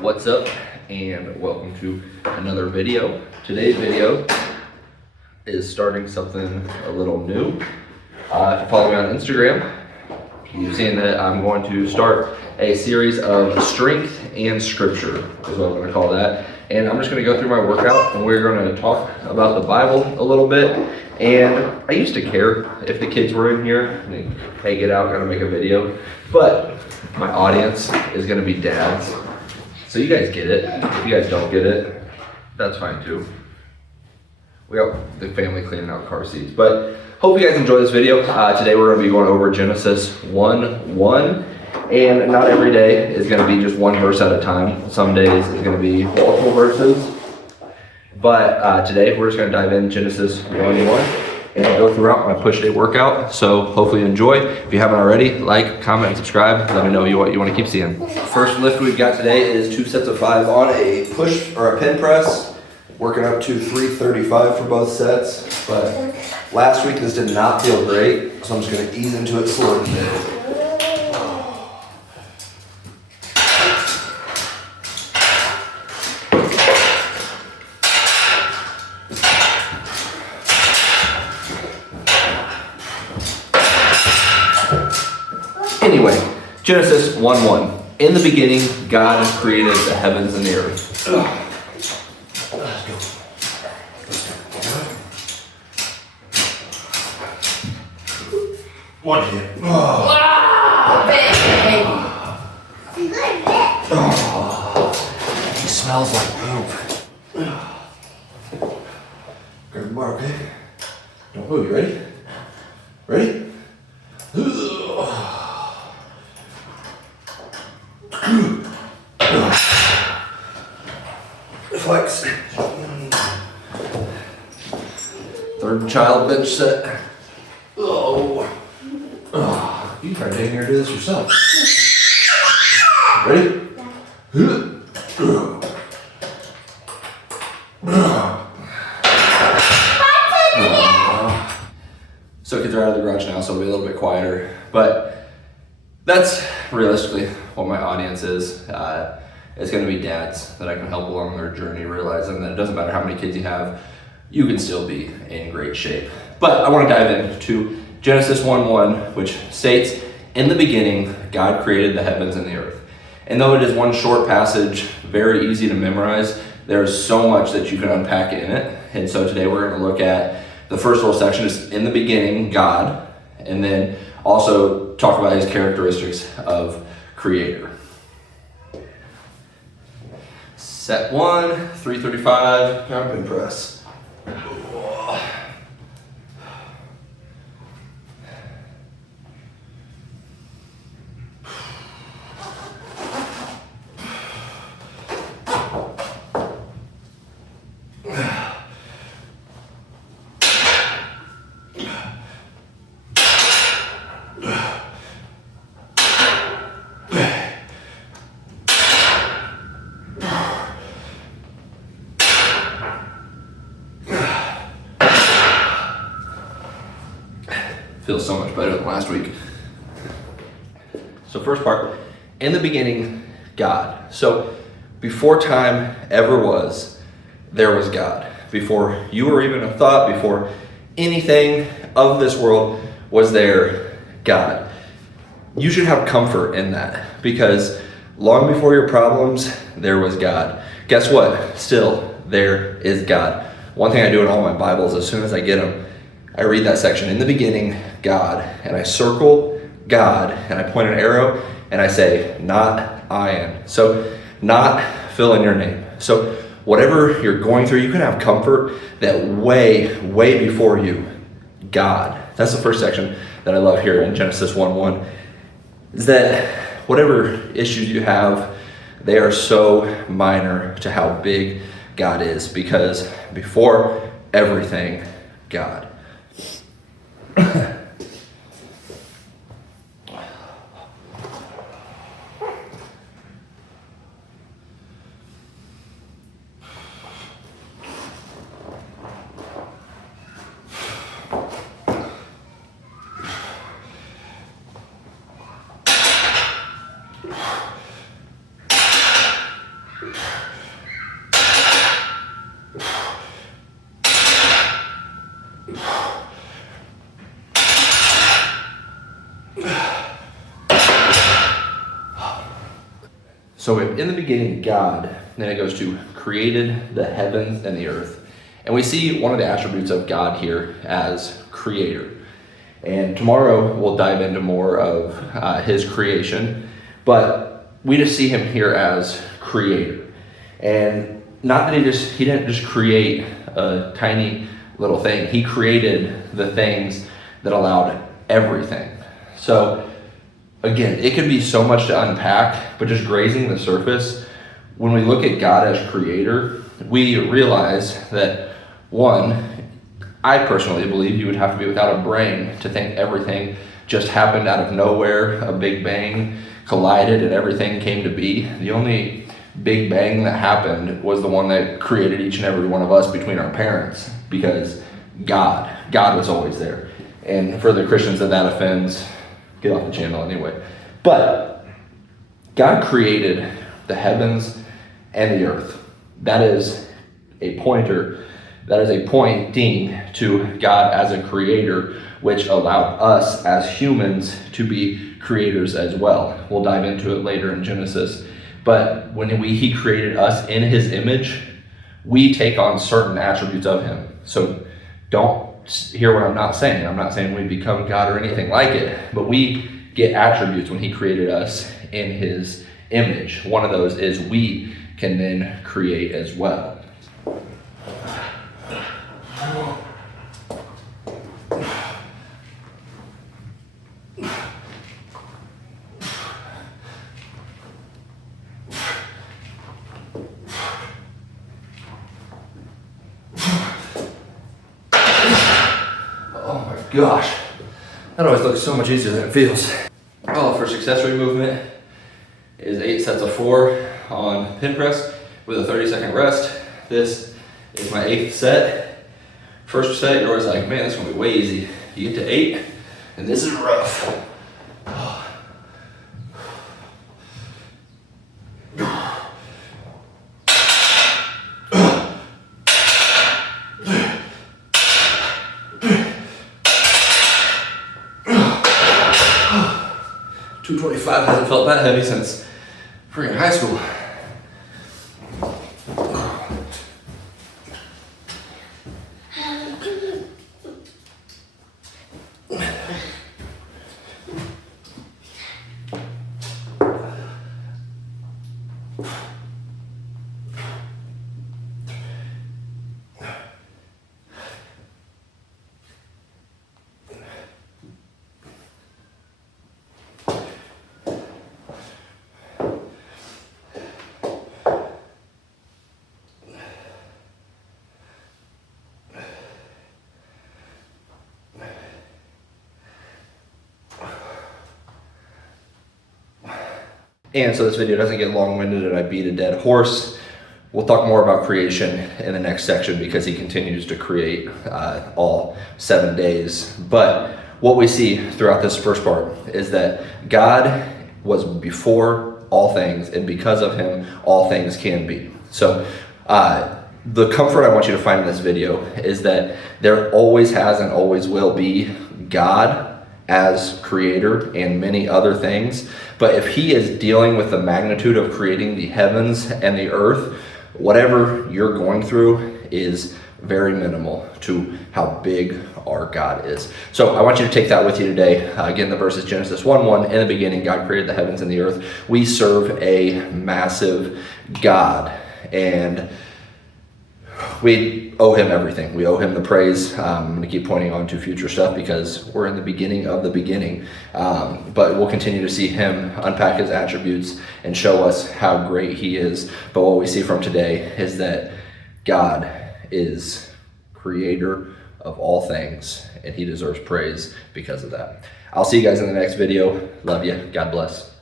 What's up, and welcome to another video. Today's video is starting something a little new. If you follow me on Instagram, you've seen that I'm going to start a series of strength and scripture, is what I'm going to call that. And I'm just going to go through my workout, and we're going to talk about the Bible a little bit. And I used to care if the kids were in here, and they, hey, get out, gotta make a video. But my audience is going to be dads. So you guys get it. If you guys don't get it, that's fine too. We got the family cleaning out car seats. But hope you guys enjoy this video. Today we're going to be going over Genesis 1:1. And not every day is going to be just one verse at a time. Some days it's going to be multiple verses. But today we're just going to dive in Genesis 1:1 and go throughout my push day workout. So hopefully you enjoy. If you haven't already, like, comment, and subscribe. Let me know what you want to keep seeing. First lift we've got today is 2 sets of 5 on a push or a pin press. Working up to 335 for both sets. But last week this did not feel great, so I'm just going to ease into it slowly today. Anyway, Genesis 1:1. In the beginning, God created the heavens and the earth. One hit. He smells like poop. Grab the bar, okay? Don't move, you ready? Ready? Flex. Third child bench set. Oh. You try taking her to do this yourself. Ready? So kids are out of the garage now, so it'll be a little bit quieter. But that's realistically what my audience is. It's going to be dads that I can help along their journey, realizing that it doesn't matter how many kids you have, you can still be in great shape. But I want to dive into Genesis 1:1, which states, in the beginning, God created the heavens and the earth. And though it is one short passage, very easy to memorize, there's so much that you can unpack in it. And so today we're going to look at the first little section is in the beginning, God, and then also talk about his characteristics of creator. Set 1, 335, Pound pin press. Feels so much better than last week. So first part, in the beginning, God. So before time ever was, there was God. Before you were even a thought, before anything of this world was there, God. You should have comfort in that, because long before your problems, there was God. Guess what? Still, there is God. One thing I do in all my Bibles, as soon as I get them, I read that section, in the beginning, God, and I circle God, and I point an arrow, and I say, not Ian. So, not fill in your name. So, whatever you're going through, you can have comfort that way before you, God. That's the first section that I love here in Genesis 1:1, is that whatever issues you have, they are so minor to how big God is, because before everything, God. So in the beginning, God, then it goes to created the heavens and the earth. And we see one of the attributes of God here as creator. And tomorrow we'll dive into more of his creation, but we just see him here as creator. And not that he didn't just create a tiny little thing. He created the things that allowed everything. So again, it could be so much to unpack, but just grazing the surface, when we look at God as creator, we realize that one, I personally believe you would have to be without a brain to think everything just happened out of nowhere, a big bang collided and everything came to be. The only big bang that happened was the one that created each and every one of us between our parents, because God was always there. And for the Christians that offends, get off the channel anyway. But God created the heavens and the earth. That is a pointer. That is a pointing to God as a creator, which allowed us as humans to be creators as well. We'll dive into it later in Genesis. But when he created us in his image, we take on certain attributes of him. So don't hear what I'm not saying. I'm not saying we become God or anything like it, but we get attributes when he created us in his image. One of those is we can then create as well. Gosh, that always looks so much easier than it feels. Oh, first accessory movement is 8 sets of 4 on pin press with a 30-second rest. This is my 8th set. First set, you're always like, man, this is gonna be way easy. You get to 8, and this is rough. 225 hasn't felt that heavy since freaking high school. And so this video doesn't get long-winded and I beat a dead horse. We'll talk more about creation in the next section because he continues to create all 7 days. But what we see throughout this first part is that God was before all things, and because of him, all things can be. So the comfort I want you to find in this video is that there always has and always will be God as creator and many other things. But if he is dealing with the magnitude of creating the heavens and the earth, whatever you're going through is very minimal to how big our God is. So I want you to take that with you today. Again, the verse is Genesis 1:1. In the beginning, God created the heavens and the earth. We serve a massive God, and we owe him everything. We owe him the praise. I'm going to keep pointing on to future stuff because we're in the beginning of the beginning. But we'll continue to see him unpack his attributes and show us how great he is. But what we see from today is that God is creator of all things, and he deserves praise because of that. I'll see you guys in the next video. Love you. God bless.